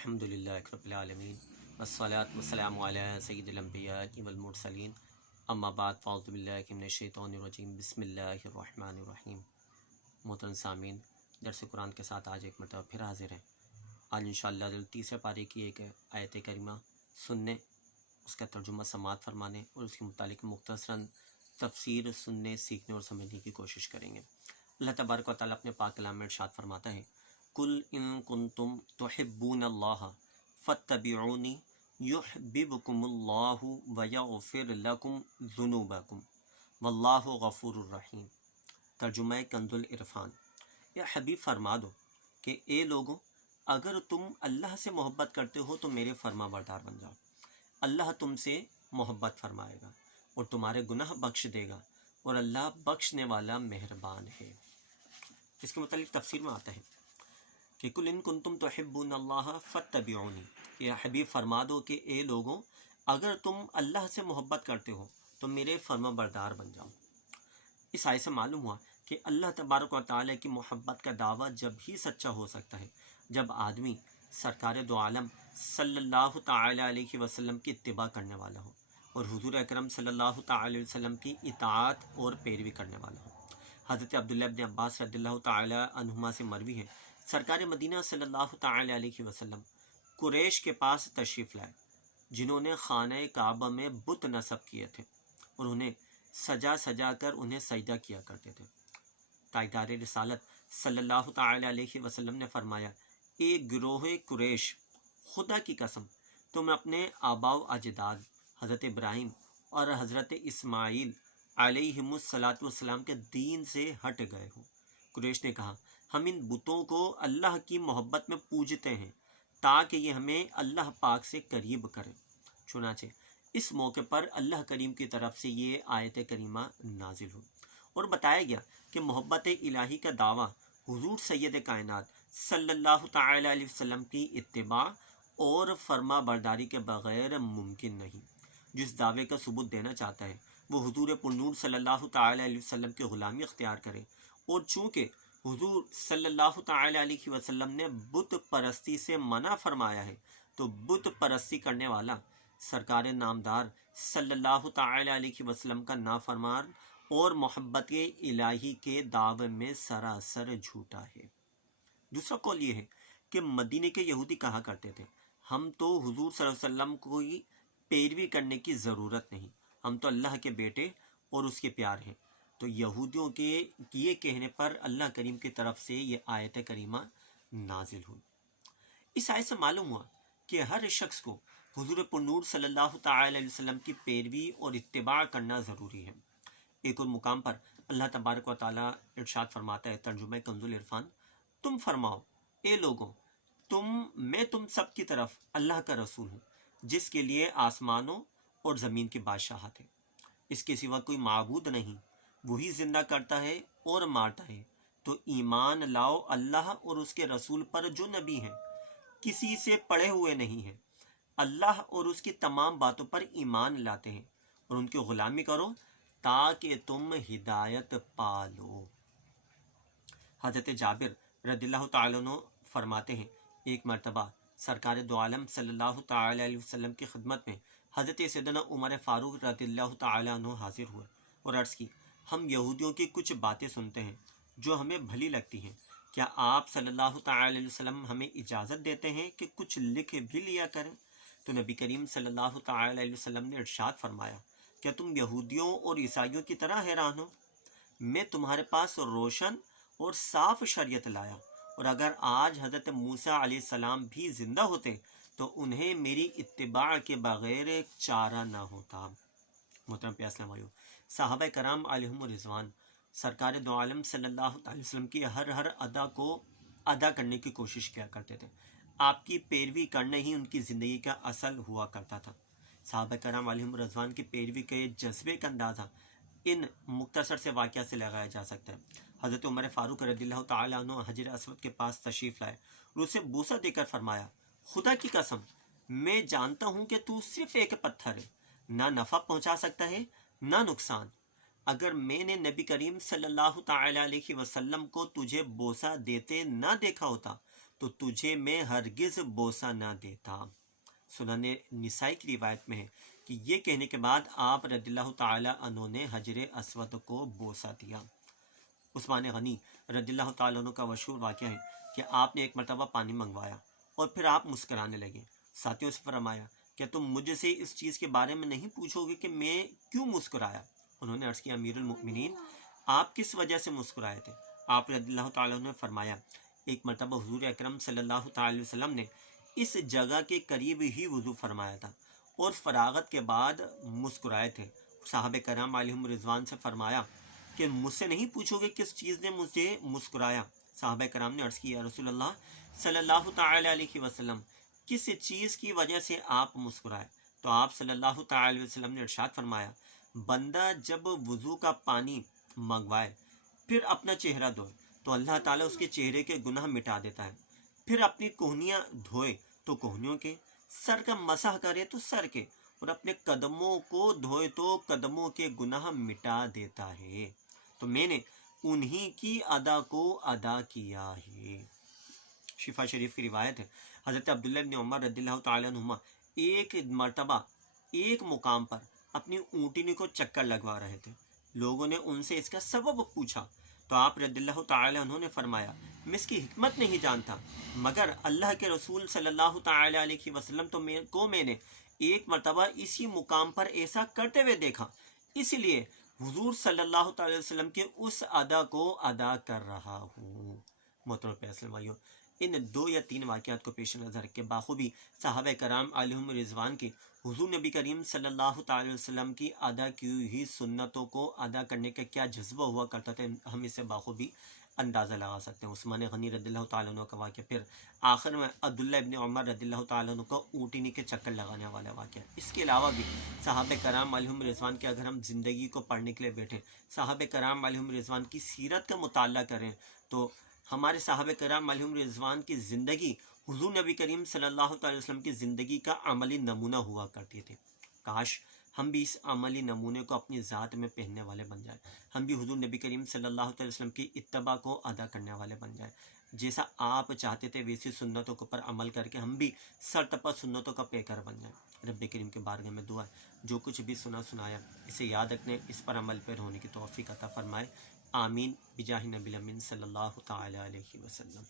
الحمدللہ رب العالمین والصلاة والسلام علی سید الانبیاء والمرسلین اما بعد فاعوذ باللہ من الشیطان الرجیم بسم اللہ الرحمن الرحیم۔ محترم سامعین، درس قرآن کے ساتھ آج ایک مرتبہ پھر حاضر ہیں۔ آج انشاءاللہ تیسرے پارے کی ایک آیت کریمہ سننے، اس کا ترجمہ سماعت فرمانے اور اس کے متعلق مختصراً تفسیر سننے، سیکھنے اور سمجھنے کی کوشش کریں گے۔ اللہ تبارک و تعالیٰ اپنے پاک کلام میں ارشاد فرماتا ہے، قل ان کنتم تحبون اللہ فاتبعونی یحببکم اللہ ویغفر لکم ذنوبکم واللہ غفور الرحیم۔ ترجمہ کنز العرفان۔ یا حبیب فرما دو کہ اے لوگوں، اگر تم اللہ سے محبت کرتے ہو تو میرے فرما بردار بن جاؤ، اللہ تم سے محبت فرمائے گا اور تمہارے گناہ بخش دے گا، اور اللہ بخشنے والا مہربان ہے۔ اس کے متعلق تفسیر میں آتا ہے کہ قل ان کنتم تحبون اللہ فاتبعونی، کہ حبیب فرما دو کہ اے لوگوں، اگر تم اللہ سے محبت کرتے ہو تو میرے فرما بردار بن جاؤ۔ اس آیت سے معلوم ہوا کہ اللہ تبارک و تعالیٰ کی محبت کا دعویٰ جب ہی سچا ہو سکتا ہے جب آدمی سرکار دو عالم صلی اللہ تعالیٰ علیہ وسلم کی اتباع کرنے والا ہو اور حضور اکرم صلی اللہ تعالیٰ علیہ وسلم کی اطاعت اور پیروی کرنے والا ہو۔ حضرت عبداللہ بن عباس رضی اللہ تعالیٰ عنہما سے مروی ہے، سرکار مدینہ صلی اللہ تعالیٰ علیہ وسلم قریش کے پاس تشریف لائے جنہوں نے خانہ کعبہ میں بت نصب کیے تھے اور انہیں سجا سجا کر انہیں سجدہ کیا کرتے تھے۔ تاجدار رسالت صلی اللہ تعالیٰ علیہ وسلم نے فرمایا، ایک گروہ قریش، خدا کی قسم تم اپنے آباء و اجداد حضرت ابراہیم اور حضرت اسماعیل علیہم الصلاۃ والسلام کے دین سے ہٹ گئے ہو۔ قریش نے کہا، ہم ان بتوں کو اللہ کی محبت میں پوجتے ہیں تاکہ یہ ہمیں اللہ پاک سے قریب کریں۔ چنانچہ اس موقع پر اللہ کریم کی طرف سے یہ آیت کریمہ نازل ہوئی اور بتایا گیا کہ محبت الہی کا دعویٰ حضور سید کائنات صلی اللہ تعالیٰ علیہ وسلم کی اتباع اور فرما برداری کے بغیر ممکن نہیں۔ جس دعوے کا ثبوت دینا چاہتا ہے وہ حضور پرنور صلی اللہ تعالیٰ علیہ وسلم کی غلامی اختیار کرے، اور چونکہ حضور صلی اللہ تعالیٰ علیہ وسلم نے بت پرستی سے منع فرمایا ہے تو بت پرستی کرنے والا سرکار نامدار صلی اللہ تعالیٰ علیہ وسلم کا نافرمان اور محبت الہی کے دعوے میں سراسر جھوٹا ہے۔ دوسرا قول یہ ہے کہ مدینے کے یہودی کہا کرتے تھے، ہم تو حضور صلی اللہ علیہ وسلم کو پیروی کرنے کی ضرورت نہیں، ہم تو اللہ کے بیٹے اور اس کے پیار ہیں۔ تو یہودیوں کے یہ کہنے پر اللہ کریم کی طرف سے یہ آیت کریمہ نازل ہوئی۔ اس آیت سے معلوم ہوا کہ ہر شخص کو حضور پرنور صلی اللہ تعالی علیہ وسلم کی پیروی اور اتباع کرنا ضروری ہے۔ ایک اور مقام پر اللہ تبارک و تعالیٰ ارشاد فرماتا ہے، ترجمہ کنز العرفان، تم فرماؤ اے لوگوں، میں تم سب کی طرف اللہ کا رسول ہوں جس کے لیے آسمانوں اور زمین کی بادشاہت ہے، اس کے سوا کوئی معبود نہیں، وہی زندہ کرتا ہے اور مارتا ہے، تو ایمان لاؤ اللہ اور اس کے رسول پر جو نبی ہیں، کسی سے پڑھے ہوئے نہیں ہیں، اللہ اور اس کی تمام باتوں پر ایمان لاتے ہیں اور ان کی غلامی کرو تاکہ تم ہدایت پالو۔ حضرت جابر رضی اللہ تعالیٰ عنہ فرماتے ہیں، ایک مرتبہ سرکار دو عالم صلی اللہ تعالیٰ علیہ وسلم کی خدمت میں حضرت سیدنا عمر فاروق رضی اللہ تعالیٰ عنہ حاضر ہوئے اور عرض کی، ہم یہودیوں کی کچھ باتیں سنتے ہیں جو ہمیں بھلی لگتی ہیں، کیا آپ صلی اللہ تعالیٰ علیہ وسلم ہمیں اجازت دیتے ہیں کہ کچھ لکھ بھی لیا کریں؟ تو نبی کریم صلی اللہ تعالیٰ علیہ وسلم نے ارشاد فرمایا، کیا تم یہودیوں اور عیسائیوں کی طرح حیران ہو؟ میں تمہارے پاس روشن اور صاف شریعت لایا، اور اگر آج حضرت موسیٰ علیہ السلام بھی زندہ ہوتے تو انہیں میری اتباع کے بغیر چارہ نہ ہوتا۔ محترم پیارے بھائیو، صحابہ کرام علیہم رضوان سرکار دو عالم صلی اللہ علیہ وسلم کی ہر ادا کو ادا کرنے کی کوشش کیا کرتے تھے۔ آپ کی پیروی کرنا ہی ان کی زندگی کا اصل ہوا کرتا تھا۔ صحابہ کرام علیہم رضوان کی پیروی کے جذبے کا اندازہ ان مختصر سے واقعہ سے لگایا جا سکتا ہے۔ حضرت عمر فاروق رضی اللہ تعالیٰ عنہ حجر اسود کے پاس تشریف لائے اور اسے بوسہ دے کر فرمایا، خدا کی قسم میں جانتا ہوں کہ تو صرف ایک پتھر ہے، نہ نفع پہنچا سکتا ہے نہ نقصان۔ اگر میں نے نبی کریم صلی اللہ تعالیٰ علیہ وسلم کو تجھے بوسہ دیتے نہ دیکھا ہوتا تو تجھے میں ہرگز بوسہ نہ دیتا۔ سنن نسائی کی روایت میں ہے کہ یہ کہنے کے بعد آپ رضی اللہ تعالی عنہ نے حجر اسود کو بوسہ دیا۔ عثمان غنی رضی اللہ تعالیٰ عنہ کا مشہور واقعہ ہے کہ آپ نے ایک مرتبہ پانی منگوایا اور پھر آپ مسکرانے لگے۔ ساتھیوں سے فرمایا کہ تم مجھ سے اس چیز کے بارے میں نہیں پوچھو گے کہ میں کیوں مسکرایا؟ انہوں نے عرض کیا امیر المؤمنین آپ کس وجہ سے مسکرائے تھے؟ آپ رضی اللہ تعالیٰ عنہ نے فرمایا ایک مرتبہ حضور اکرم صلی اللہ تعالی علیہ وسلم نے اس جگہ کے قریب ہی وضو فرمایا تھا اور فراغت کے بعد مسکرائے تھے۔ صحابہ کرام علیہم رضوان سے فرمایا کہ مجھ سے نہیں پوچھو گے کس چیز نے مجھے مسکرایا؟ صحابہ کرام نے عرض کیا یا رسول اللہ صلی اللہ تعالی علیہ وسلم کس چیز کی وجہ سے آپ مسکرائے؟ تو آپ صلی اللہ تعالی علیہ وسلم نے ارشاد فرمایا بندہ جب وضو کا پانی منگوائے پھر اپنا چہرہ دھوئے تو اللہ تعالیٰ اس کے چہرے کے گناہ مٹا دیتا ہے، پھر اپنی کوہنیاں دھوئے تو کوہنیوں کے، سر کا مسح کرے تو سر کے، اور اپنے قدموں کو دھوئے تو قدموں کے گناہ مٹا دیتا ہے۔ تو میں نے انہی کی ادا کو ادا کیا ہے۔ شفا شریف کی روایت ہے حضرت عبداللہ بن عمر رضی اللہ تعالیٰ عنہما ایک مرتبہ ایک مقام پر اپنی اونٹنی کو چکر لگوا رہے تھے۔ لوگوں نے ان سے اس کا سبب پوچھا تو آپ رضی اللہ تعالیٰ عنہ نے فرمایا میں اس کی حکمت نہیں جانتا، مگر اللہ کے رسول صلی اللہ تعالیٰ علیہ وسلم میں نے ایک مرتبہ اسی مقام پر ایسا کرتے ہوئے دیکھا، اس لیے حضور صلی اللہ تعالی وسلم کے اس ادا کو ادا کر رہا ہوں۔ محترم پیغمبر ان 2 یا 3 واقعات کو پیش نظر رکھ کے بخوبی صحابہ کرام علیہم رضوان کی حضور نبی کریم صلی اللہ تعالی وسلم کی ادا کی ہوئی سنتوں کو ادا کرنے کا کیا جذبہ ہوا کرتا تھا، ہم اسے بخوبی اندازہ لگا سکتے ہیں۔ عثمان غنی رضی اللہ تعالیٰ عنہ کا واقعہ، پھر آخر میں عبداللہ ابن عمر رضی اللہ تعالیٰ عنہ کا اونٹنی کے چکر لگانے والا واقعہ۔ اس کے علاوہ بھی صحابہ کرام علیہم رضوان کے اگر ہم زندگی کو پڑھنے کے لیے بیٹھیں، صحابہ کرام علیہم رضوان کی سیرت کا مطالعہ کریں تو ہمارے صحابہ کرام علیہم رضوان کی زندگی حضور نبی کریم صلی اللہ تعالی وسلم کی زندگی کا عملی نمونہ ہوا کرتی تھی۔ کاش ہم بھی اس عملی نمونے کو اپنی ذات میں پہننے والے بن جائیں، ہم بھی حضور نبی کریم صلی اللہ تعالی وسلم کی اتباع کو ادا کرنے والے بن جائیں۔ جیسا آپ چاہتے تھے ویسی سنتوں کے اوپر عمل کر کے ہم بھی سرتپا سنتوں کا پیکر بن جائیں۔ رب کریم کے بارگاہ میں دعا ہے جو کچھ بھی سنایا اسے یاد رکھنے، اس پر عمل پر ہونے کی توفیق عطا فرمائے۔ آمین بجاہ نبی الامین صلی اللہ تعالی علیہ وسلم۔